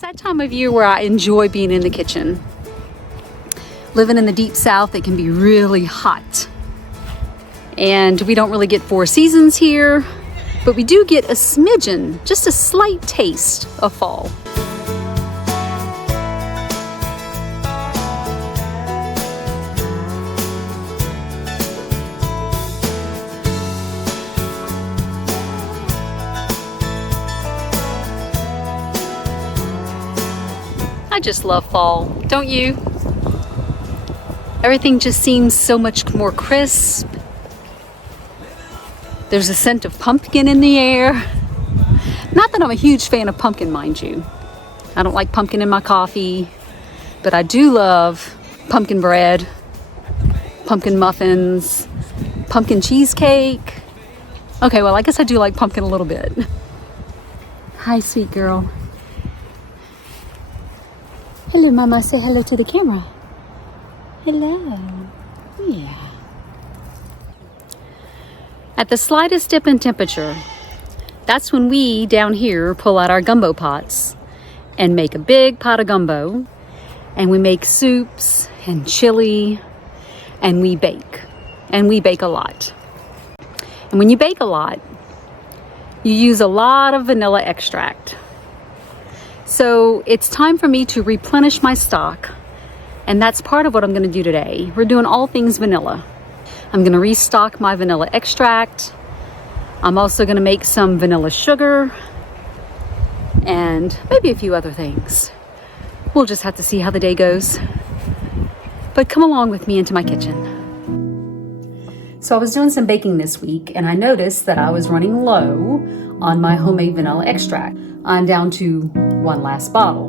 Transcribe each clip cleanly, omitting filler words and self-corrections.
It's that time of year where I enjoy being in the kitchen. Living in the deep south, it can be really hot. And we don't really get 4 seasons here, but we do get a smidgen, just a slight taste of fall. I just love fall, don't you? Everything just seems so much more crisp. There's a scent of pumpkin in the air. Not that I'm a huge fan of pumpkin, mind you. I don't like pumpkin in my coffee, but I do love pumpkin bread, pumpkin muffins, pumpkin cheesecake. Okay, well, I guess I do like pumpkin a little bit. Hi, sweet girl. Hello, Mama. Say hello to the camera. Hello. Yeah. At the slightest dip in temperature, that's when we down here pull out our gumbo pots and make a big pot of gumbo, and we make soups and chili, and we bake. And we bake a lot. And when you bake a lot, you use a lot of vanilla extract. So it's time for me to replenish my stock, and that's part of what I'm going to do today. We're doing all things vanilla. I'm going to restock my vanilla extract. I'm also going to make some vanilla sugar and maybe a few other things. We'll just have to see how the day goes. But come along with me into my kitchen. So I was doing some baking this week, and I noticed that I was running low on my homemade vanilla extract. I'm down to 1 last bottle.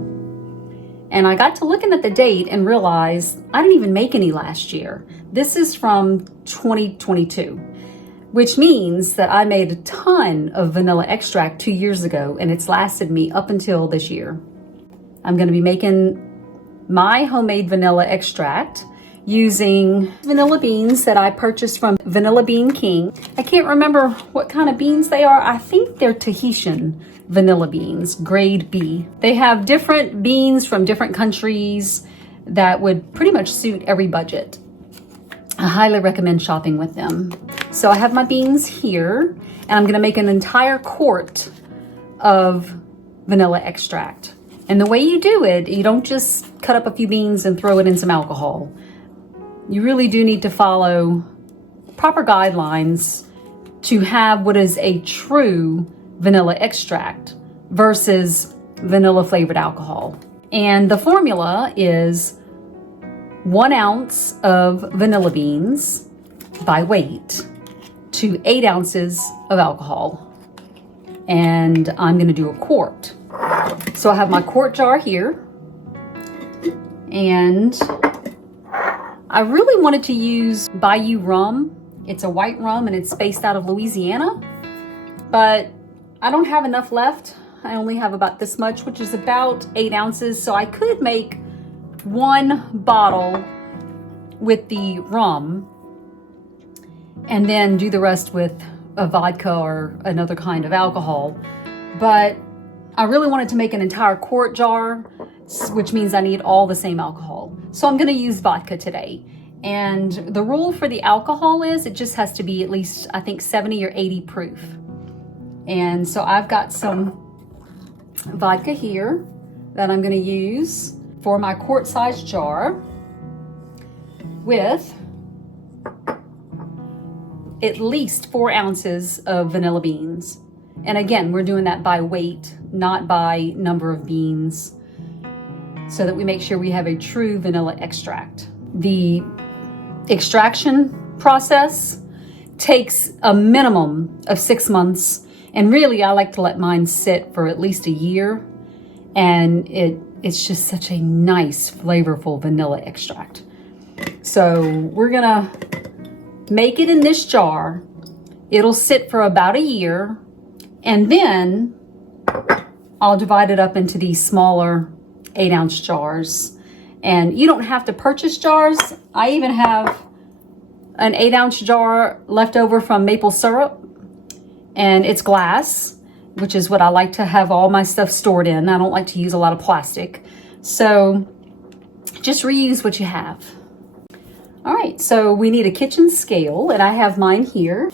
And I got to looking at the date and realized I didn't even make any last year. This is from 2022, which means that I made a ton of vanilla extract 2 years ago, and it's lasted me up until this year. I'm going to be making my homemade vanilla extract using vanilla beans that I purchased from Vanilla Bean King. I can't remember what kind of beans they are. I think they're Tahitian vanilla beans, grade B. They have different beans from different countries that would pretty much suit every budget. I highly recommend shopping with them. So I have my beans here, and I'm gonna make an entire quart of vanilla extract. And the way you do it, you don't just cut up a few beans and throw it in some alcohol. You really do need to follow proper guidelines to have what is a true vanilla extract versus vanilla flavored alcohol. And the formula is 1 ounce of vanilla beans by weight to 8 ounces of alcohol. And I'm gonna do a quart. So I have my quart jar here, and I really wanted to use Bayou rum. It's a white rum and it's based out of Louisiana, but I don't have enough left. I only have about this much, which is about 8 ounces. So I could make 1 bottle with the rum and then do the rest with a vodka or another kind of alcohol. But I really wanted to make an entire quart jar, which means I need all the same alcohol. So I'm gonna use vodka today. And the rule for the alcohol is it just has to be at least, I think, 70 or 80 proof. And so I've got some vodka here that I'm gonna use for my quart-sized jar with at least 4 ounces of vanilla beans. And again, we're doing that by weight, not by number of beans, so that we make sure we have a true vanilla extract. The extraction process takes a minimum of 6 months, and really I like to let mine sit for at least a year, and it's just such a nice, flavorful vanilla extract. So we're gonna make it in this jar. It'll sit for about a year, and then I'll divide it up into these smaller 8-ounce jars. And you don't have to purchase jars. I even have an 8-ounce jar left over from maple syrup, and it's glass. which is what I like to have all my stuff stored in. I don't like to use a lot of plastic. So just reuse what you have. All right, so we need a kitchen scale, and I have mine here.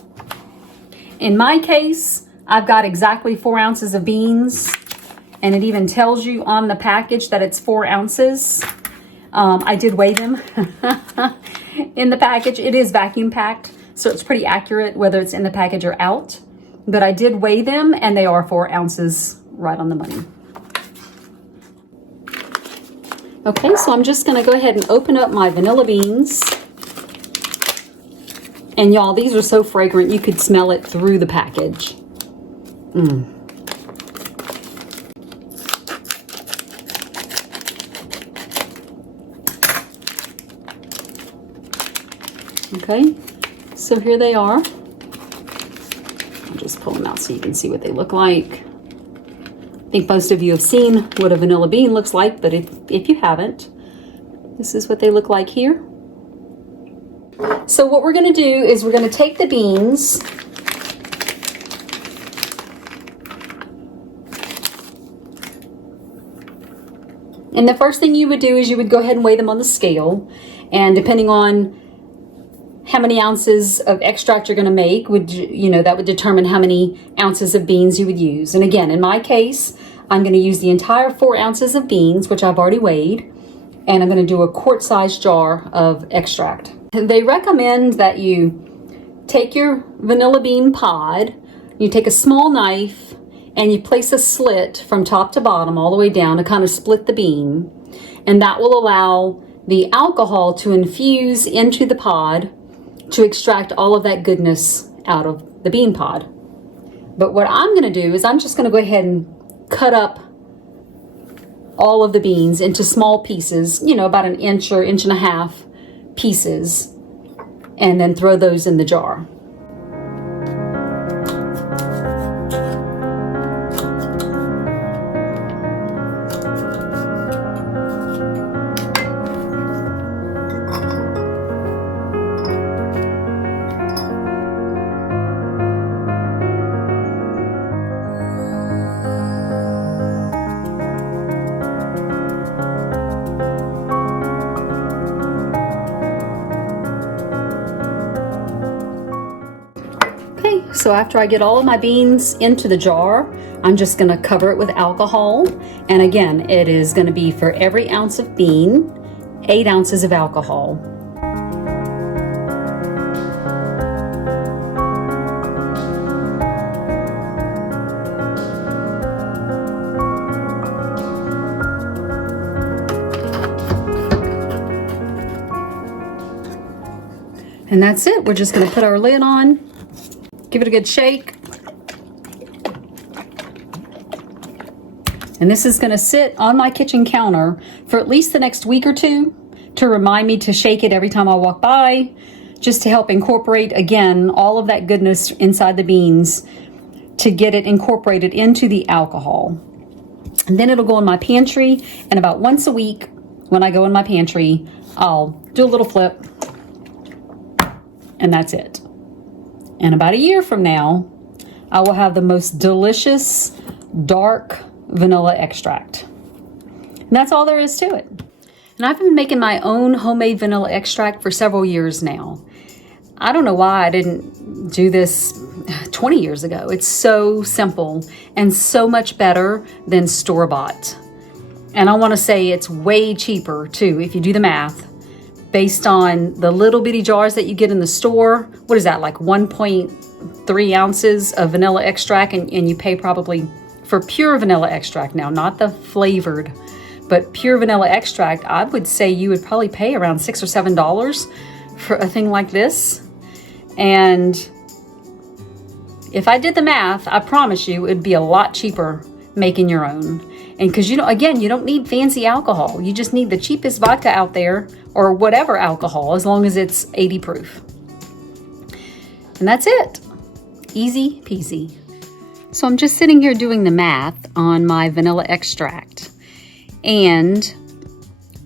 In my case, I've got exactly 4 ounces of beans, and it even tells you on the package that it's 4 ounces. I did weigh them in the package. It is vacuum packed, so it's pretty accurate whether it's in the package or out. But I did weigh them, and they are 4 ounces, right on the money. Okay, so I'm just gonna go ahead and open up my vanilla beans. And y'all, these are so fragrant, you could smell it through the package. Okay, so here they are. I'll just pull them out so you can see what they look like. I think most of you have seen what a vanilla bean looks like, but if you haven't, this is what they look like here. So what we're going to do is we're going to take the beans and the first thing you would do is you would go ahead and weigh them on the scale, and depending on how many ounces of extract you're going to make, that would determine how many ounces of beans you would use. And again, in my case, I'm going to use the entire 4 ounces of beans, which I've already weighed, and I'm going to do a quart-sized jar of extract. They recommend that you take your vanilla bean pod, you take a small knife, and you place a slit from top to bottom all the way down to kind of split the bean, and that will allow the alcohol to infuse into the pod to extract all of that goodness out of the bean pod. But what I'm going to do is I'm just going to go ahead and cut up all of the beans into small pieces, about 1 inch or 1.5 inch pieces, and then throw those in the jar. So after I get all of my beans into the jar, I'm just going to cover it with alcohol. And again, it is going to be for every ounce of bean, 8 ounces of alcohol. And that's it. We're just going to put our lid on. Give it a good shake. And this is going to sit on my kitchen counter for at least the next week or two to remind me to shake it every time I walk by, just to help incorporate, again, all of that goodness inside the beans to get it incorporated into the alcohol. And then it'll go in my pantry, and about once a week when I go in my pantry, I'll do a little flip, and that's it. And about a year from now, I will have the most delicious dark vanilla extract. And that's all there is to it. And I've been making my own homemade vanilla extract for several years now. I don't know why I didn't do this 20 years ago. It's so simple and so much better than store-bought. And I want to say it's way cheaper too, if you do the math. Based on the little bitty jars that you get in the store. What is that, like 1.3 ounces of vanilla extract, and you pay probably for pure vanilla extract now, not the flavored, but pure vanilla extract, I would say you would probably pay around $6 or $7 for a thing like this. And if I did the math, I promise you it'd be a lot cheaper making your own. And because, again, you don't need fancy alcohol. You just need the cheapest vodka out there, or whatever alcohol, as long as it's 80 proof. And that's it. Easy peasy. So I'm just sitting here doing the math on my vanilla extract. And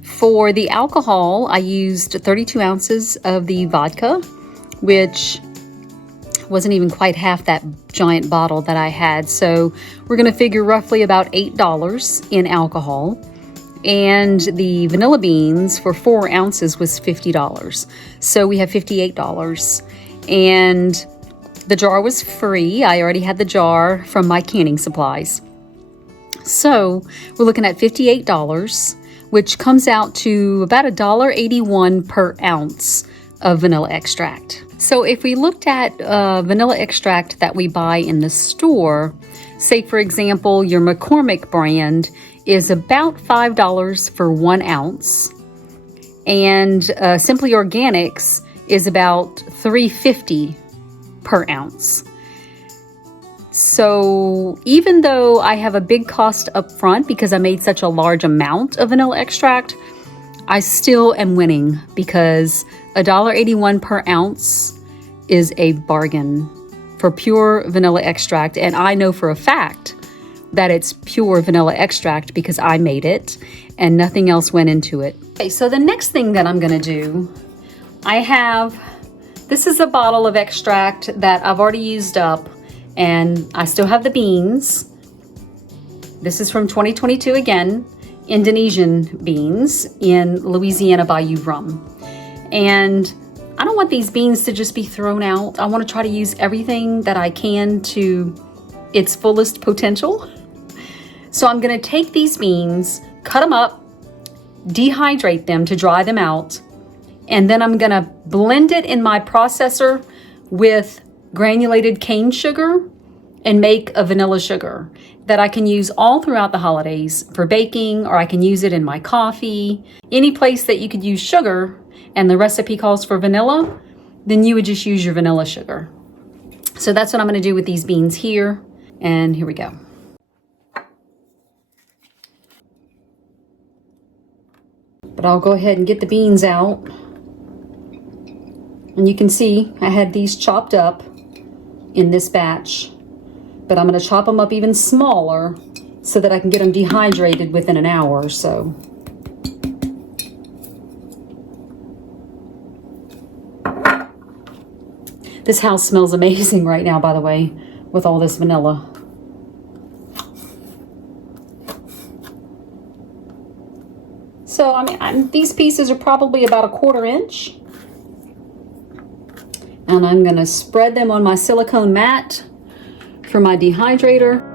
for the alcohol, I used 32 ounces of the vodka, which wasn't even quite half that giant bottle that I had. So we're gonna figure roughly about $8 in alcohol. And the vanilla beans for 4 ounces was $50. So we have $58. And the jar was free. I already had the jar from my canning supplies. So we're looking at $58, which comes out to about $1.81 per ounce of vanilla extract. So if we looked at vanilla extract that we buy in the store, say for example, your McCormick brand is about $5 for 1 ounce, and Simply Organics is about $3.50 per ounce. So even though I have a big cost up front because I made such a large amount of vanilla extract, I still am winning because $1.81 per ounce is a bargain for pure vanilla extract. And I know for a fact that it's pure vanilla extract because I made it and nothing else went into it. Okay, so the next thing that I'm gonna do, this is a bottle of extract that I've already used up, and I still have the beans. This is from 2022 again, Indonesian beans in Louisiana Bayou rum. And I don't want these beans to just be thrown out. I want to try to use everything that I can to its fullest potential. So I'm going to take these beans, cut them up, dehydrate them to dry them out, and then I'm going to blend it in my processor with granulated cane sugar and make a vanilla sugar that I can use all throughout the holidays for baking, or I can use it in my coffee. Any place that you could use sugar and the recipe calls for vanilla, then you would just use your vanilla sugar. So that's what I'm going to do with these beans here. And here we go. But I'll go ahead and get the beans out. And you can see I had these chopped up in this batch, but I'm going to chop them up even smaller so that I can get them dehydrated within an hour or so. This house smells amazing right now, by the way, with all this vanilla. So, these pieces are probably about 1/4 inch. And I'm going to spread them on my silicone mat for my dehydrator.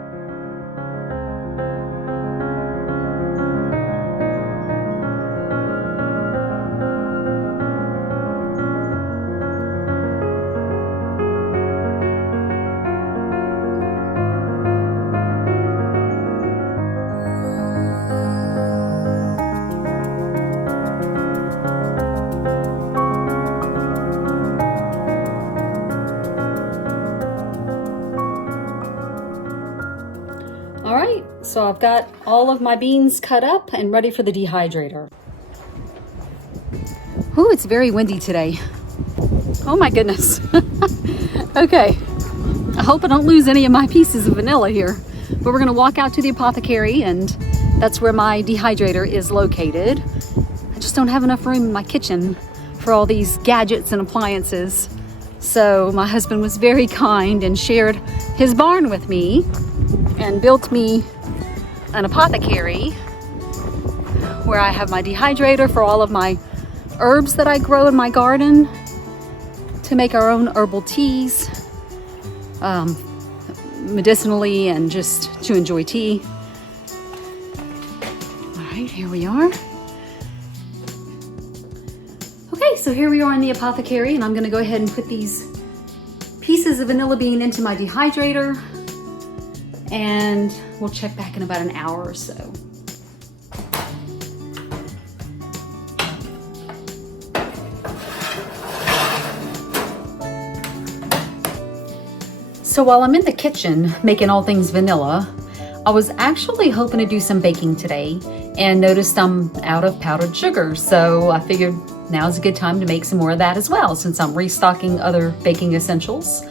All right, so I've got all of my beans cut up and ready for the dehydrator. Ooh, it's very windy today. Oh my goodness. Okay, I hope I don't lose any of my pieces of vanilla here, but we're gonna walk out to the apothecary, and that's where my dehydrator is located. I just don't have enough room in my kitchen for all these gadgets and appliances. So my husband was very kind and shared his barn with me and built me an apothecary where I have my dehydrator for all of my herbs that I grow in my garden to make our own herbal teas, medicinally and just to enjoy tea. All right, here we are. Okay, so here we are in the apothecary, and I'm gonna go ahead and put these pieces of vanilla bean into my dehydrator, and we'll check back in about an hour or so. So while I'm in the kitchen making all things vanilla, I was actually hoping to do some baking today and noticed I'm out of powdered sugar. So I figured now's a good time to make some more of that as well. Since I'm restocking other baking essentials,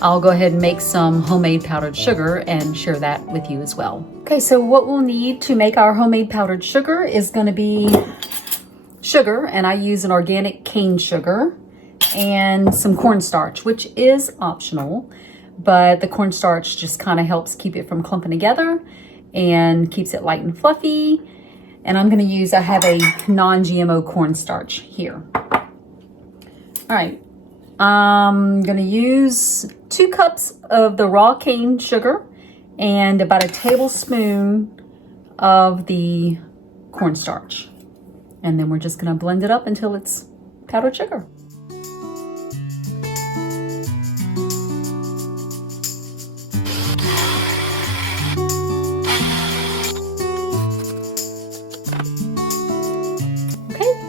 I'll go ahead and make some homemade powdered sugar and share that with you as well. Okay, so what we'll need to make our homemade powdered sugar is going to be sugar, and I use an organic cane sugar, and some cornstarch, which is optional, but the cornstarch just kind of helps keep it from clumping together and keeps it light and fluffy. And I'm gonna use, I have a non-GMO cornstarch here. All right, I'm gonna use 2 cups of the raw cane sugar and about a tablespoon of the cornstarch. And then we're just gonna blend it up until it's powdered sugar.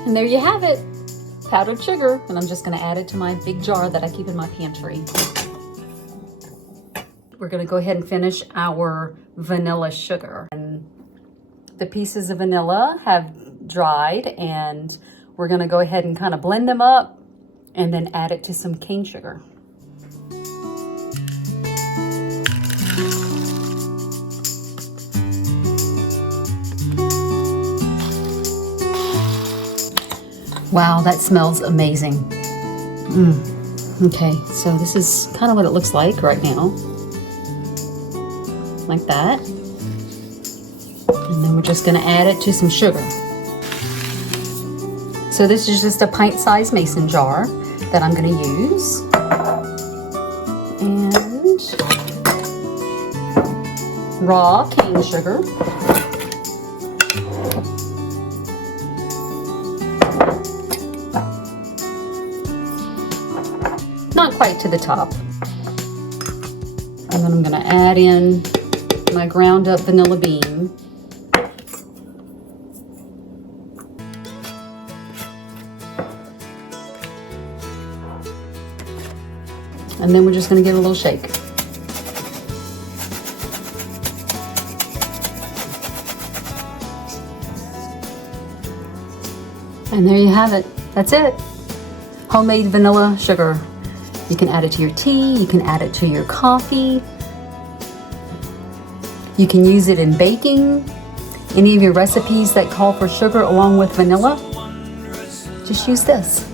And there you have it, powdered sugar. And I'm just gonna add it to my big jar that I keep in my pantry. We're gonna go ahead and finish our vanilla sugar. And the pieces of vanilla have dried, and we're gonna go ahead and kind of blend them up and then add it to some cane sugar. Wow, that smells amazing. Okay, so this is kind of what it looks like right now. Like that. And then we're just gonna add it to some sugar. So this is just a pint-sized mason jar that I'm gonna use. And raw cane sugar. Not quite to the top. And then I'm gonna add in my ground up vanilla bean. And then we're just gonna give it a little shake. And there you have it. That's it. Homemade vanilla sugar. You can add it to your tea, you can add it to your coffee. You can use it in baking. Any of your recipes that call for sugar along with vanilla, just use this.